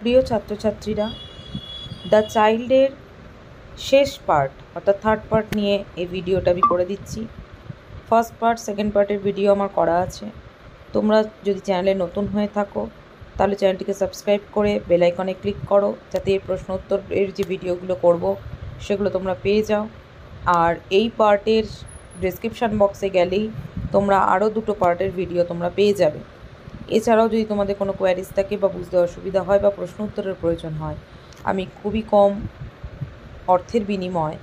প্রিয় ছাত্রছাত্রীরা, দ্য চাইল্ডের শেষ পার্ট অর্থাৎ থার্ড পার্ট নিয়ে এই ভিডিওটা আমি করে দিচ্ছি। ফার্স্ট পার্ট সেকেন্ড পার্টের ভিডিও আমার করা আছে। তোমরা যদি চ্যানেলে নতুন হয়ে থাকো তাহলে চ্যানেলটিকে সাবস্ক্রাইব করে বেল আইকনে ক্লিক করো, যাতে এই প্রশ্ন উত্তরের যে ভিডিওগুলো করব সেগুলো তোমরা পেয়ে যাও। আর এই পার্টের ডেসক্রিপশান বক্সে গেলেই তোমরা আরও দুটো পার্টের ভিডিও তোমরা পেয়ে যাবে। এছাড়াও যদি তোমাদের কোনো কোয়ারিজ থাকে বা বুঝতে অসুবিধা হয় বা প্রশ্ন উত্তরের প্রয়োজন হয়, আমি খুবই কম অর্থের বিনিময়ে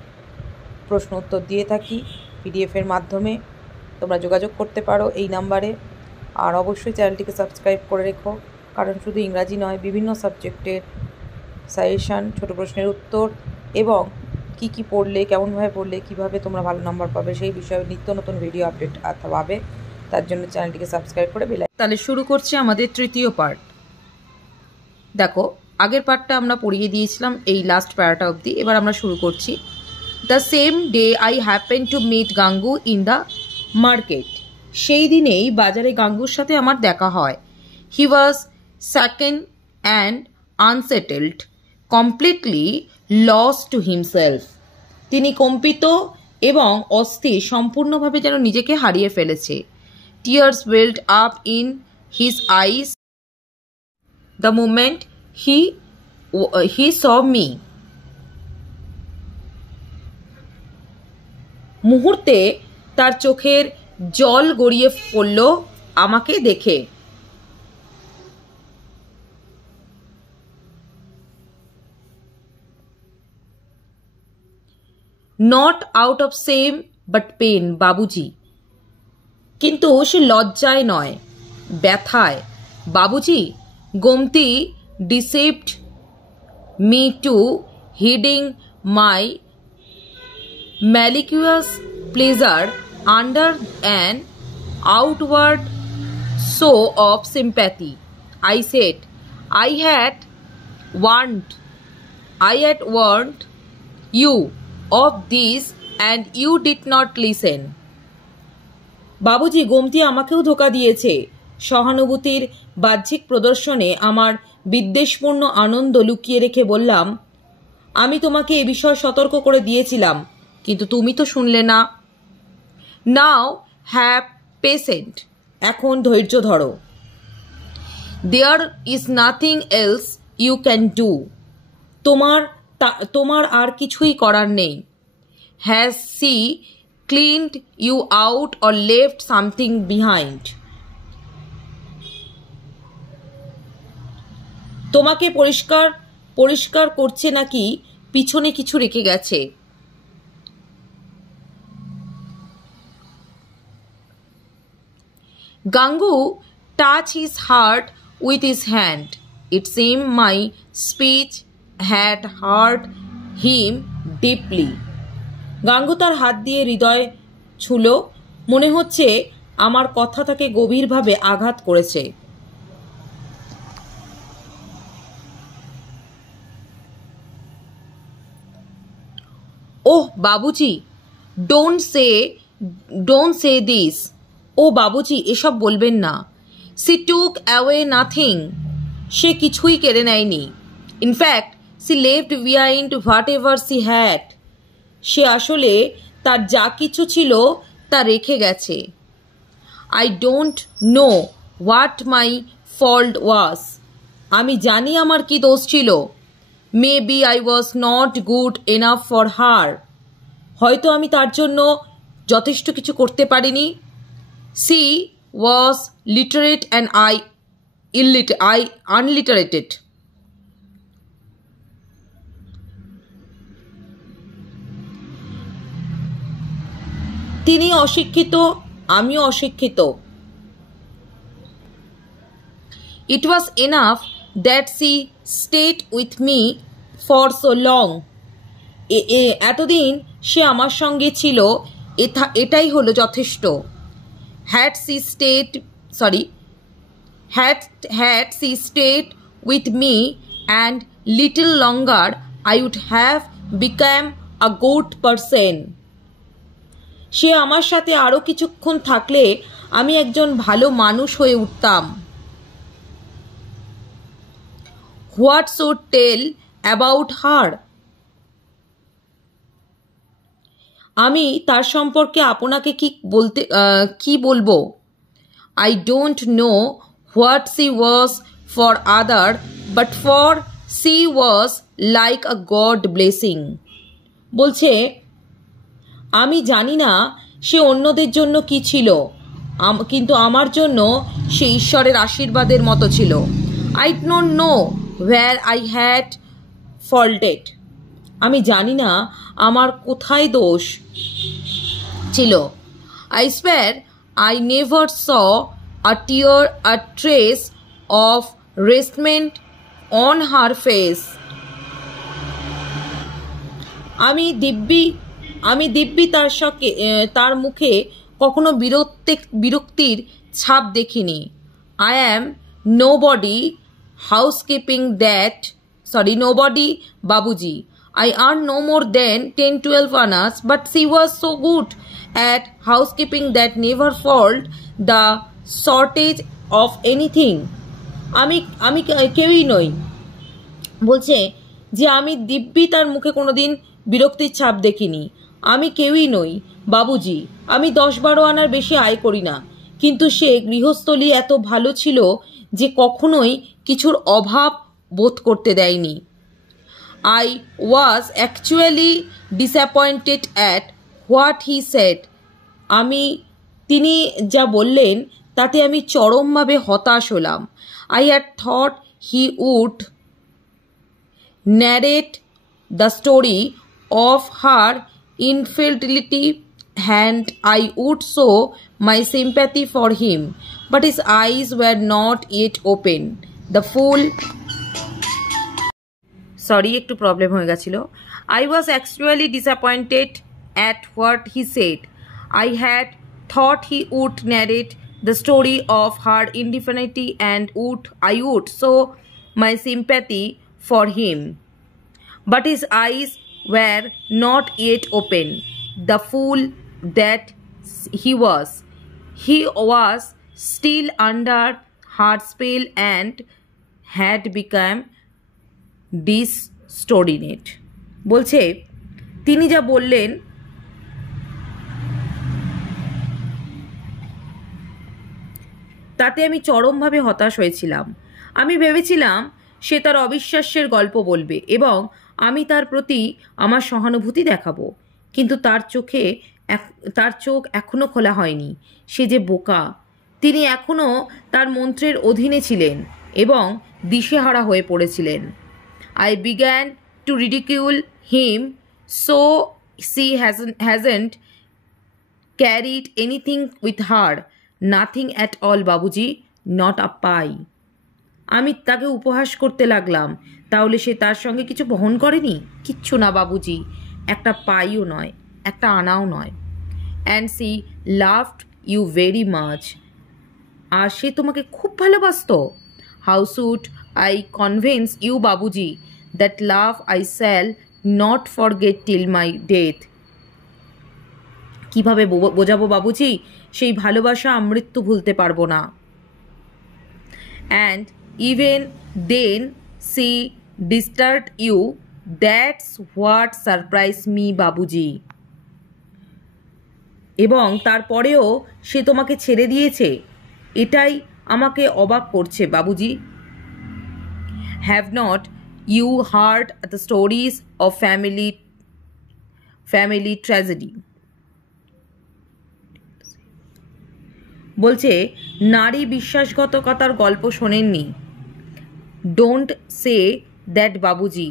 প্রশ্ন উত্তর দিয়ে থাকি পিডিএফের মাধ্যমে। তোমরা যোগাযোগ করতে পারো এই নাম্বারে। আর অবশ্যই চ্যানেলটিকে সাবস্ক্রাইব করে রেখো, কারণ শুধু ইংরাজি নয়, বিভিন্ন সাবজেক্টের সাজেশান, ছোটো প্রশ্নের উত্তর এবং কি পড়লে, কেমনভাবে পড়লে কীভাবে তোমরা ভালো নাম্বার পাবে সেই বিষয়ে নিত্য নতুন ভিডিও আপডেট পাবে। তার জন্য চ্যানেলটিকে সাবস্ক্রাইব করে বেল আইকন। তাহলে শুরু করছি আমাদের তৃতীয় পার্ট। দেখো, আগের পার্টটা আমরা পড়িয়ে দিয়েছিলাম এই লাস্ট প্যারাটা অবধি। এবার আমরা শুরু করছি। The same day I happen to meet Gangu in the market. সেই দিনেই বাজারে গাঙ্গুর সাথে আমার দেখা হয়। He was second and unsettled, completely lost to himself. তিনি কম্পিত এবং অস্থির, সম্পূর্ণভাবে যেন নিজেকে হারিয়ে ফেলেছে। Tears welled up in his eyes the moment he saw me. মুহূর্তে তার চোখের জল গড়িয়ে পড়ল আমাকে দেখে। Not out of shame but pain, Babuji. কিন্তু সে লজ্জায় নয়, ব্যথায়। বাবুজি, Gomati deceived me to hiding my malicious pleasure under an outward show of sympathy. I said, I had warned you of this and you did not listen. বাবুজি, Gomati আমাকেও ধোঁকা দিয়েছে। সহানুভূতির বাহ্যিক প্রদর্শনে আমার বিদ্বেষপূর্ণ আনন্দ লুকিয়ে রেখে বললাম, আমি তোমাকে এ বিষয়ে সতর্ক করে দিয়েছিলাম, কিন্তু তুমি তো শুনলে না। নাও হ্যাভ পেশেন্ট, এখন ধৈর্য ধরো। There is nothing else you can do, তোমার আর কিছুই করার নেই। Has she cleaned you out or left something behind? তোমাকে পরিষ্কার করছে নাকি পিছনে কিছু রেখে গেছে? Gangu touched his heart with his hand. It seemed my speech had hurt him deeply. গাঙ্গু তার হাত দিয়ে হৃদয় ছুঁল। মনে হচ্ছে আমার কথা তাকে গভীরভাবে আঘাত করেছে। ওহ বাবুজি, ডোন্ট সে দিস। ও বাবুজি, এসব বলবেন না। সি টুক অ্যাওয়ে নাথিং, সে কিছুই কেড়ে নেয়নি। In fact she left behind whatever she had, সে আসলে তার যা কিছু ছিল তা রেখে গেছে। I don't know what my fault was, আমি জানি আমার কি দোষ ছিল। Maybe I was not good enough for her, হয়তো আমি তার জন্য যথেষ্ট কিছু করতে পারিনি। She was literate and I unliterated. তিনি অশিক্ষিত, আমিও অশিক্ষিত। ইট ওয়াজ enough that she stayed with me for so long. এতদিন সে আমার সঙ্গে ছিল, এটাই হলো যথেষ্ট। Had she stayed with me and little longer I would have become a good person. সে আমার সাথে আরও কিছুক্ষণ থাকলে আমি একজন ভালো মানুষ হয়ে উঠতাম। What should tell about her? আমি তার সম্পর্কে আপনাকে কি বলবো? I don't know what she was for other, but for she was like a God blessing. বলছে আমি জানি না সে অন্যদের জন্য কি ছিল, কিন্তু আমার জন্য সে ঈশ্বরের আশীর্বাদের মতো ছিল। I don't know where I had faulted. আমি জানি না আমার কোথায় দোষ ছিল। I swear I never saw a trace of resentment on her face. আমি দিব্যি তার মুখে কখনো বিরক্তির ছাপ দেখিনি। I am nobody nobody Babuji. I earn no more than 10-12 annas, but she was so good at housekeeping that never felt the shortage of anything. আমি কেউই নই। বলছে যে আমি দিব্যি তার মুখে কোনোদিন বিরক্তির ছাপ দেখিনি। আমি কেউই নই বাবুজি, আমি 10-12 আনার বেশি আয় করি না, কিন্তু সে গৃহস্থলী এত ভালো ছিল যে কখনোই কিছুর অভাব বোধ করতে দেয়নি। I was actually disappointed at what he said. তিনি যা বললেন তাতে আমি চরমভাবে হতাশ হলাম। I had thought he would narrate the story of her infidelity and I would show my sympathy for him, but his eyes were not yet open. The fool একটু problem হয়ে গেছিল। I was actually disappointed at what he said. I had thought he would narrate the story of her infidelity and I would show my sympathy for him, but his eyes were not yet open. The fool that he was still under her spell and had become disordinate. বলছে তিনি যা বললেন তাতে আমি চরমভাবে হতাশ হয়েছিলাম। আমি ভেবেছিলাম সে তার অবিশ্বাস্যের গল্প বলবে এবং আমি তার প্রতি আমার সহানুভূতি দেখাবো, কিন্তু তার চোখ এখনো খোলা হয়নি। সে যে বোকা! তিনি এখনো তার মন্ত্রের অধীনে ছিলেন এবং দিশেহারা হয়ে পড়েছিলেন। I began to ridicule him, so she hasn't carried anything with her. Nothing at all, Babuji, not a pie. আমি তাকে উপহাস করতে লাগলাম। তাহলে সে তার সঙ্গে কিছু বহন করেনি? কিচ্ছু না বাবুজি, একটা পাইও নয়, একটা আনাও নয়। And she loved you very much. আর সে তোমাকে খুব ভালোবাসতো। How should I convince you, Babuji, that love I shall not forget till my death? কিভাবে বোঝাবো বাবুজি, সেই ভালোবাসা মৃত্যু ভুলতে পারবো না। And even then she disturbed you. That's what surprised me, Babuji. এবং তারপরেও সে তোমাকে ছেড়ে দিয়েছে, এটাই আমাকে অবাক করছে বাবুজি। Have not you heard the stories of family tragedy? বলছে নারী বিশ্বাসঘাতকতার গল্প শোনেননি? Don't say that, Babuji.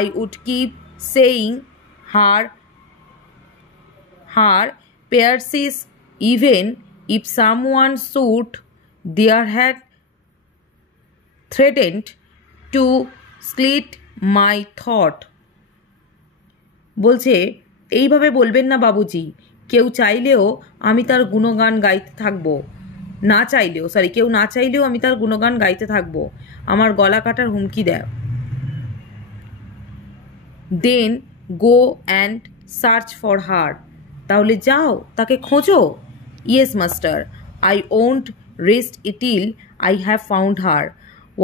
I would keep saying her pierces even if someone should there had threatened to slit my throat. বলছে এইভাবে বলবেন না বাবুজি। কেউ চাইলেও আমি তার গুণগান গাইতে থাকবো, কেউ না চাইলেও আমি তার গুণগান গাইতে থাকবো। আমার গলা কাটার হুমকি দেয়। Then go and search for her. তাহলে যাও, তাকে খোঁজো। Yes, master. I won't rest till I have found her.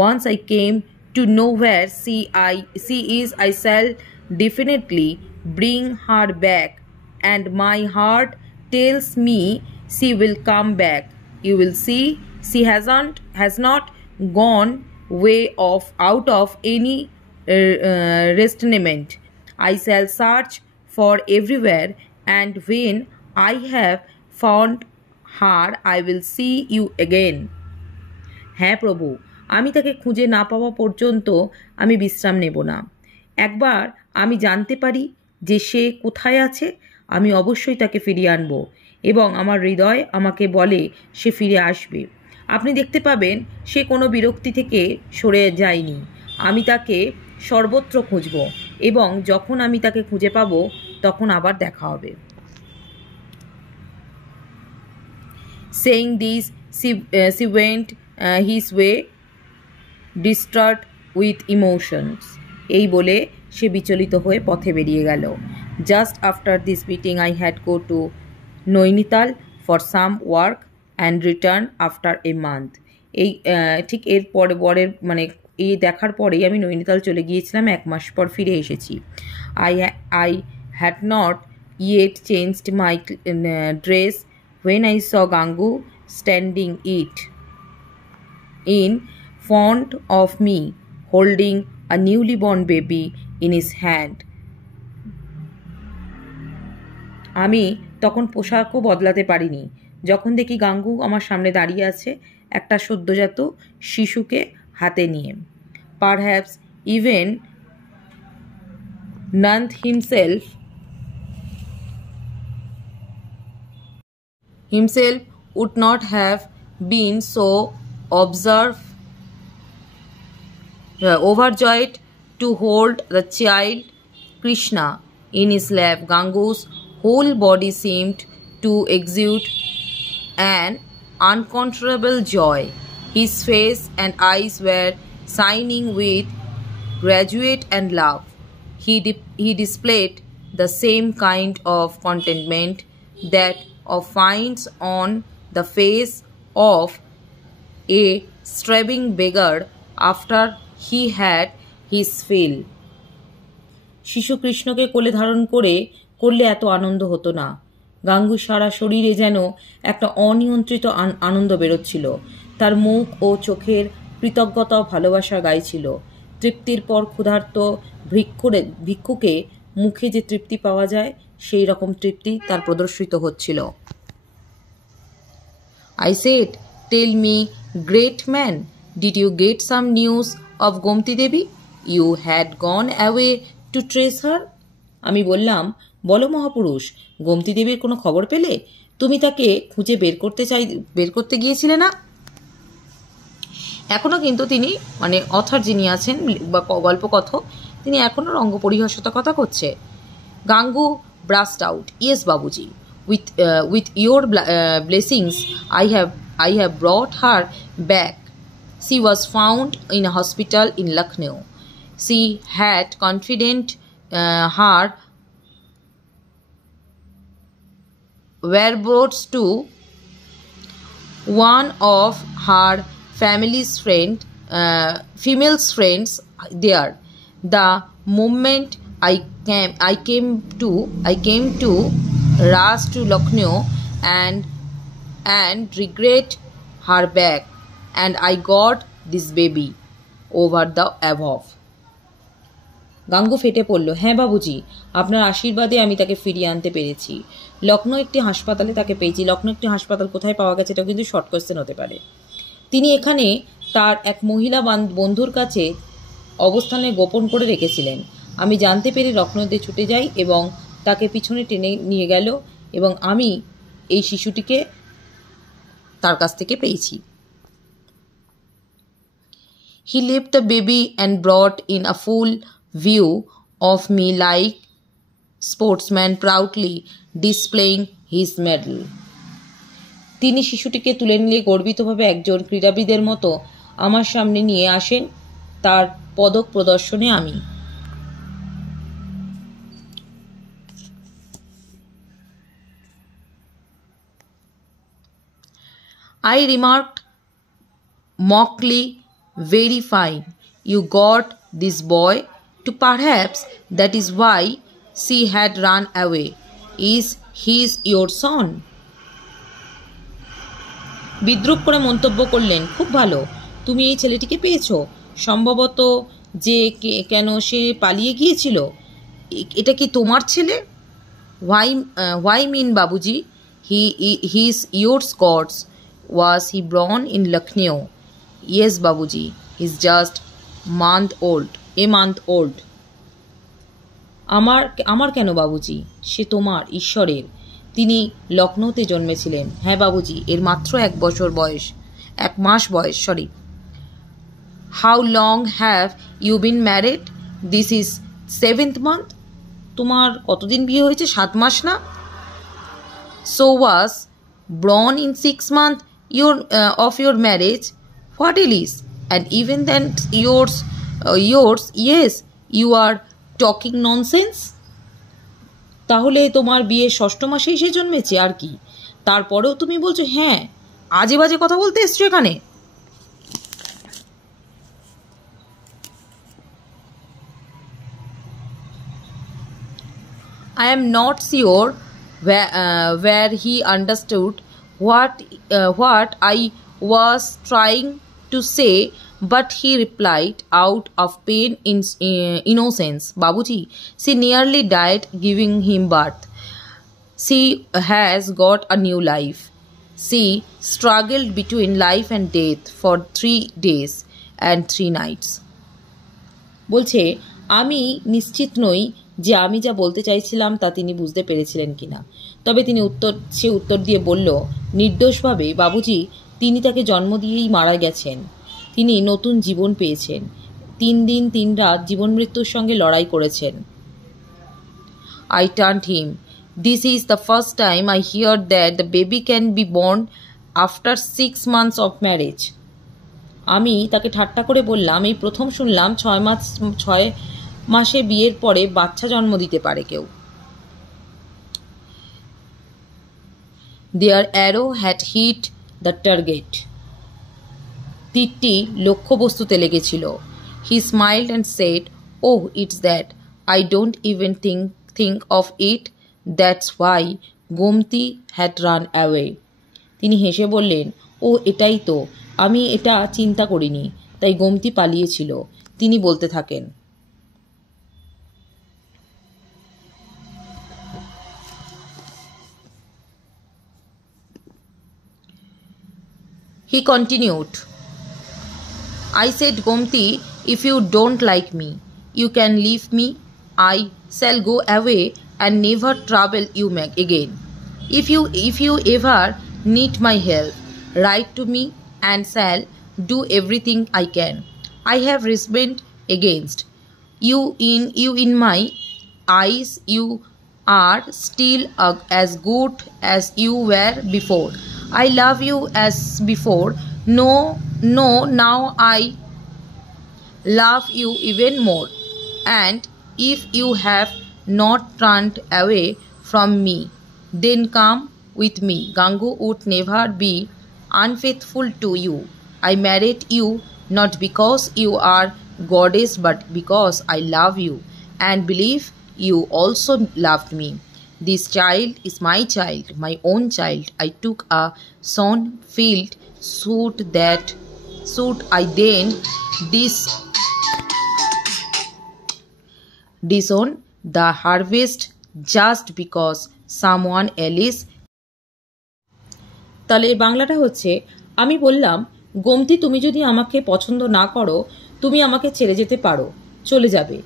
Once I came to know where she is. I shall definitely bring her back, and my heart tells me she will come back. You will see, she has not gone way off out of any restraint. I shall search for everywhere, and when I have found her, I will see you again. হ্যাঁ প্রভু, আমি তাকে খুঁজে না পাওয়া পর্যন্ত আমি বিশ্রাম নেব না। একবার আমি জানতে পারি যে সে কোথায় আছে, আমি অবশ্যই তাকে ফিরিয়ে আনব, এবং আমার হৃদয় আমাকে বলে সে ফিরে আসবে। আপনি দেখতে পাবেন সে কোনো বিরক্তি থেকে সরে যায়নি। আমি তাকে সর্বত্র খুঁজব, এবং যখন আমি তাকে খুঁজে পাবো তখন আবার দেখা হবে। Saying this, she went his way, distraught with emotions. এই বলে সে বিচলিত হয়ে পথে বেরিয়ে গেল। Just after this meeting, I had go to Nainital for some work and return after a month. এই ঠিক এর পরের মানে এই দেখার পরেই আমি নৈনিতাল চলে গিয়েছিলাম, 1 মাস পর ফিরে এসেছি। I had not yet changed my dress when I saw Gangu standing in front of me, holding a newly born baby in his hand. আমি তখন পোশাকও বদলাতে পারিনি যখন দেখি গাঙ্গু আমার সামনে দাঁড়িয়ে আছে একটা সদ্যজাত শিশুকে হাতে নিয়ে। Perhaps even Nand himself would not have been so overjoyed to hold the child Krishna in his lap. Gangu's whole body seemed to exude an uncontrollable joy. His face and eyes were shining with gratitude and love. He displayed the same kind of contentment that finds on the face of a starving beggar after he had his fill. শিশু কৃষ্ণকে কোলে ধারণ করলে এত আনন্দ হতো না। গাঙ্গু সারা শরীরে যেন একটা অনিয়ন্ত্রিত আনন্দ বেরোচ্ছিল। তার মুখ ও চোখের কৃতজ্ঞতা ও ভালোবাসা গাইছিল। তৃপ্তির পর ক্ষুধার্ত ভিক্ষুকে মুখে যে তৃপ্তি পাওয়া যায় সেই রকম তৃপ্তি তার প্রদর্শিত হচ্ছিল। I said, "Tell me, great man, did you get some news of Gomti Devi? You had gone away to trace her?" আমি বললাম, বলো মহাপুরুষ, গোমতী দেবীর কোনো খবর পেলে? তুমি তাকে খুঁজে বের করতে গিয়েছিলে না? এখনও কিন্তু তিনি মানে অথর যিনি আছেন বা গল্পকথক, তিনি এখনও রঙ্গ পরিহাসতা কথা করছে। গাঙ্গু ব্রাস্ট out, "Yes, Babuji. With your blessings, I have brought her back. She was found in a hospital in Lucknow. She had confident her whereabouts to one of her family's female friends there. The moment I came to rush to Lucknow and regret her back, and I got this baby over the above." গাঙ্গু ফেটে পড়ল, "হ্যাঁ বাবুজি, আপনার আশীর্বাদে আমি তাকে ফিরিয়ে আনতে পেরেছি। লখনৌ একটি হাসপাতালে তাকে পেয়েছি।" লখনৌ একটি হাসপাতাল কোথায় পাওয়া গেছে এটা কিন্তু শর্ট কোয়েশ্চেন হতে পারে। তিনি এখানে তার এক মহিলা বন্ধুর কাছে অবস্থানে গোপন করে রেখেছিলেন। আমি জানতে পেরে লখনৌতে ছুটে যাই এবং তাকে পিছনে টেনে নিয়ে গেল, এবং আমি এই শিশুটিকে তার কাছ থেকে পেয়েছি। He left the baby and brought in a full view of me like sportsman proudly displaying his medal. তিনি শিশুটিকে তুলে নিলে গর্বিতভাবে একজন ক্রীড়াবিদের মতো আমার সামনে নিয়ে আসেন তার পদক প্রদর্শনে আমি। I remarked mockingly, "Very fine. you got this boy to perhaps that is why she had run away. Is he your son? বিদ্রূপ করে মন্তব্য করলেন, খুব ভালো, তুমি এই ছেলেটিকে পেয়েছো। সম্ভবত যে কেন সে পালিয়ে গিয়েছিল, এটা কি তোমার ছেলে? Why mean বাবুজি? He is yours gods. Was he born in Lucknow? Yes বাবুজি, he's just a month old. আমার কেন বাবুজি? সে তোমার, ঈশ্বরের। তিনি লখনৌতে জন্মেছিলেন। হ্যাঁ বাবুজি, এর মাত্র 1 মাস বয়স। Sorry. How long have you been married? This is 7th month. তোমার কতদিন বিয়ে হয়েছে? 7 মাস না? So was born in 6 months of your marriage. What else? And even then yours, yes, you are talking nonsense. তাহলে তোমার বিয়ে 6ষ্ঠ মাসে এসে জন্মেছে আর কি? তারপরেও তুমি বলছো হ্যাঁ, আজে বাজে কথা বলতে এসছো এখানে। I am not sure where he understood what I was trying to say, but he replied out of pain innocence, Babuji, she nearly died giving him birth. She has got a new life. She struggled between life and death for 3 days and 3 nights. বলছে, আমি নিশ্চিত নই যে আমি যা বলতে চাইছিলাম তা তিনি বুঝতে পেরেছিলেন কিনা। তবে সে উত্তর দিয়ে বলল নির্দোষভাবে, বাবুজি, তিনি তাকে জন্ম দিয়েই মারা গেছেন। তিনি নতুন জীবন পেয়েছেন। 3 দিন 3 রাত জীবন মৃত্যুর সঙ্গে লড়াই করেছেন। I turned him. This is the first time I hear that the baby can be born after 6 months of marriage. আমি তাকে ঠাট্টা করে বললাম, এই প্রথম শুনলাম 6 মাসে বিয়ের পরে বাচ্চা জন্ম দিতে পারে কেউ। Their arrow had hit the target. তীরটি লক্ষ্যবস্তুতে লেগেছিল। He smiled and said, oh, it's that. I don't even think of it. That's why Gomti had run away. তিনি হেসে বললেন, ও এটাই তো, আমি এটা চিন্তা করিনি, তাই গোমতি পালিয়েছিল। তিনি বলতে থাকেন, he continued, I said, Gomti, if you don't like me, you can leave me. I shall go away and never trouble you again. If you ever need my help, write to me and shall do everything I can. I have reasoned against you in my eyes. You are still as good as you were before. I love you as before. No, now I love you even more. And if you have not turned away from me, then come with me. Gangu would never be unfaithful to you. I married you not because you are goddess, but because I love you and believe you also loved me. This child is my child, my own child. I took a sawn field suit I then disown the harvest just because someone else. তাহলে বাংলাটা হচ্ছে, আমি বললাম, গোমতি, তুমি যদি আমাকে পছন্দ না করো, তুমি আমাকে ছেড়ে যেতে পারো, চলে যাবে,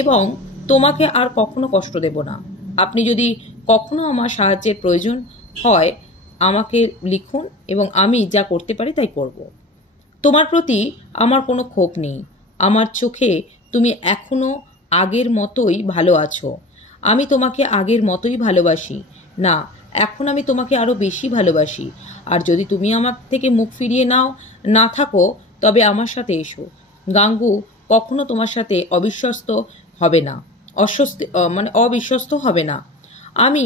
এবং তোমাকে আর কখনো কষ্ট দেব না। আপনি যদি কখনো আমার সাহায্যের প্রয়োজন হয় আমাকে লিখুন এবং আমি যা করতে পারি তাই করব। তোমার প্রতি আমার কোনো ক্ষোভ নেই। আমার চোখে তুমি এখনো আগের মতোই ভালো আছো। আমি তোমাকে আগের মতোই ভালোবাসি। না, এখন আমি তোমাকে আরো বেশি ভালোবাসি। আর যদি তুমি আমার থেকে মুখ ফিরিয়ে না থাকো, তবে আমার সাথে এসো। গাঙ্গু কখনো তোমার সাথে অবিশ্বস্ত হবে না। আমি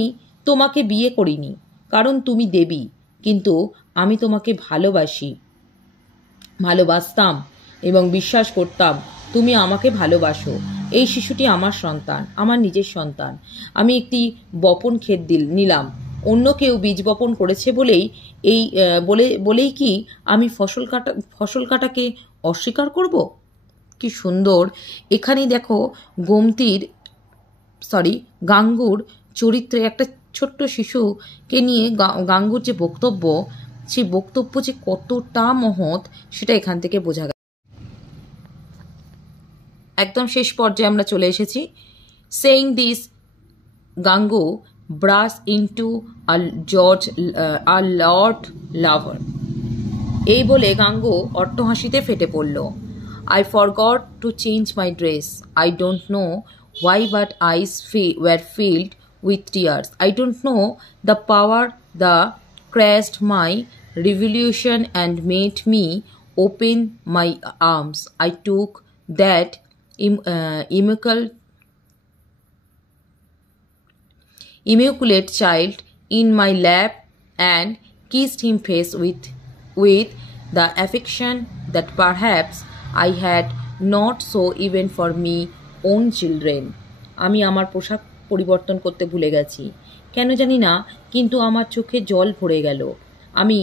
তোমাকে বিয়ে করিনি কারণ তুমি দেবী, কিন্তু আমি তোমাকে ভালোবাসতাম এবং বিশ্বাস করতাম তুমি আমাকে ভালোবাসো। এই শিশুটি আমার সন্তান, আমার নিজের সন্তান। আমি একটি বপন ক্ষেত নিলাম, অন্য কেউ বীজ বপন করেছে বলেই কি আমি ফসল কাটাকে অস্বীকার করব? কি সুন্দর! এখানেই দেখো গাঙ্গুর চরিত্রে একটা ছোট্ট শিশুকে নিয়ে গাঙ্গুর যে বক্তব্য, সেই বক্তব্য যে কতটা মহৎ সেটা এখান থেকে বোঝা গেল। একদম শেষ পর্যায়ে আমরা চলে এসেছি। Saying this Gangu burst into a loud লাভার। এই বলে গাঙ্গু অট্টহাসিতে ফেটে পড়ল। I forgot to change my dress. I don't know why, but eyes were filled with tears. I don't know the power that crashed my revolution and made me open my arms. I took that immaculate child in my lap and kissed him face with the affection that perhaps I had not so even for me own children. আমি আমার পোশাক পরিবর্তন করতে ভুলে গেছি, কেন জানি না, কিন্তু আমার চোখে জল ভরে গেল। আমি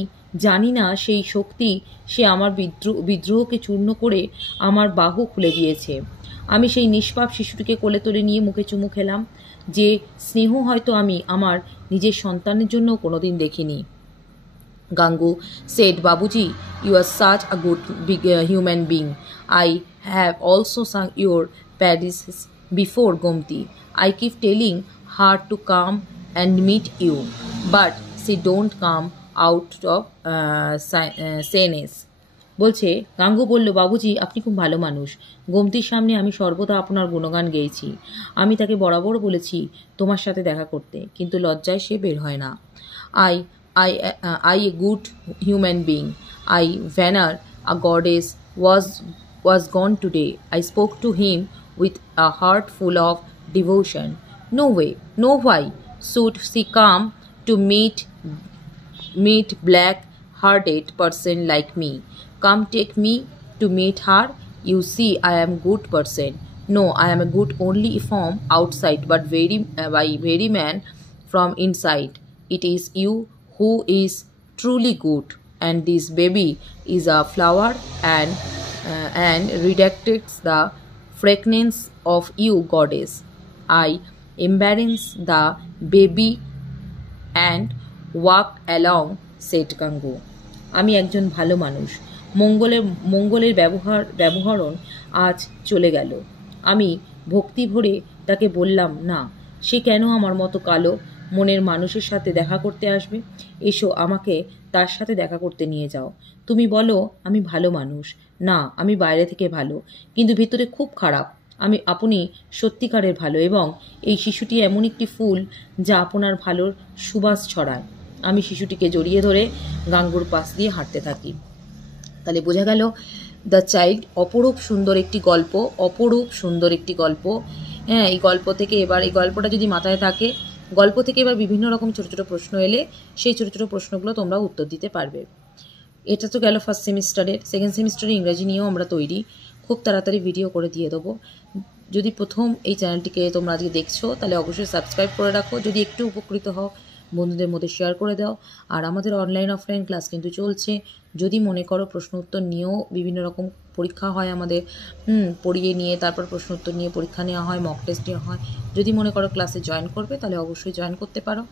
জানি না সেই শক্তি, সে আমার বিদ্রোহকে চূর্ণ করে আমার বাহু খুলে দিয়েছে। আমি সেই নিষ্পাপ শিশুটিকে কোলে তুলে নিয়ে মুখে চুমু খেলাম, যে স্নেহ হয়তো আমি আমার নিজের সন্তানের জন্য কোনোদিন দেখিনি। Gangu said, Babuji, you are such a good human being. I have also sung your praises before Gomti. I keep telling her to come and meet you, but she don't come out of saneness. বলছে, গাঙ্গু বলল, বাবুজি আপনি খুব ভালো মানুষ। গোমতির সামনে আমি সর্বদা আপনার গুণগান গেয়েছি। আমি তাকে বরাবর বলেছি তোমার সাথে দেখা করতে, কিন্তু লজ্জায় সে বের হয় না। I a good human being. I Vanner, a goddess, was gone today. I spoke to him with a heart full of devotion. No way, no why should she come to meet black-hearted person like me? Come take me to meet her. You see, I am good person. No, I am a good only from outside, but very man from inside. It is you who is truly good, and this baby is a flower and redacts the fragrance of you, goddess. I embrace the baby and walk along, said Gangu. আমি একজন ভালো মানুষ। মঙ্গলের ব্যবহারণ আজ চলে গেল। আমি ভক্তি ভরে তাকে বললাম, না, সে কেন আমার মতো কালো মনের মানুষের সাথে দেখা করতে আসবে? এসো, আমাকে তার সাথে দেখা করতে নিয়ে যাও। তুমি বলো আমি ভালো মানুষ। না, আমি বাইরে থেকে ভালো, কিন্তু ভিতরে খুব খারাপ। আপনি সত্যিকারের ভালো, এবং এই শিশুটি এমন একটি ফুল যা আপনার ভালোর সুবাস ছড়ায়। আমি শিশুটিকে জড়িয়ে ধরে গাঙ্গুর পাশ দিয়ে হাঁটতে থাকি। তাহলে বোঝা গেল দ্য চাইল্ড অপরূপ সুন্দর একটি গল্প। হ্যাঁ, এই গল্পটা যদি মাথায় থাকে, গল্প থেকে এবার বিভিন্ন রকম ছোট ছোট প্রশ্ন এলে সেই ছোট ছোট প্রশ্নগুলো তোমরা উত্তর দিতে পারবে। এটা তো গেল ফার্স্ট সেমিস্টারের। সেকেন্ড সেমিস্টারে ইংরাজি নিয়েও আমরা তৈরি, খুব তাড়াতাড়ি ভিডিও করে দিয়ে দেবো। যদি প্রথম এই চ্যানেলটিকে তোমরা আজকে দেখছো, তাহলে অবশ্যই সাবস্ক্রাইব করে রাখো। যদি একটু উপকৃত হও, বন্ধুদের মধ্যে শেয়ার করে দাও। আর আমাদের অনলাইন অফলাইন ক্লাস কিন্তু চলছে। যদি মনে করো প্রশ্ন উত্তর নিয়েও বিভিন্ন রকম পরীক্ষা হয় আমাদের, পড়িয়ে নিয়ে তারপর প্রশ্ন উত্তর নিয়ে পরীক্ষা নেওয়া হয়, মক টেস্ট নেওয়া হয়। যদি মনে করো ক্লাসে জয়েন করবে, তাহলে অবশ্যই জয়েন করতে পারো।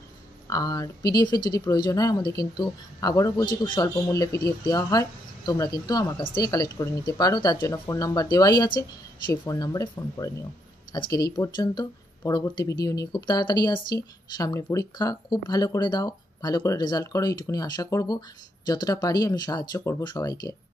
আর পিডিএফের যদি প্রয়োজন হয়, আমাদের কিন্তু আবারও বলছি খুব স্বল্প মূল্যে পিডিএফ দেওয়া হয়। তোমরা কিন্তু আমার কাছ থেকে কালেক্ট করে নিতে পারো। তার জন্য ফোন নাম্বার দেওয়াই আছে, সেই ফোন নাম্বারে ফোন করে নিও। আজকের এই পর্যন্ত। পরবর্তী ভিডিও নিয়ে খুব তাড়াতাড়ি আসছি। সামনে পরীক্ষা, খুব ভালো করে দাও, ভালো করে রেজাল্ট করো, এইটুকুনি আশা করব। যতটা পারি আমি সাহায্য করব সবাইকে।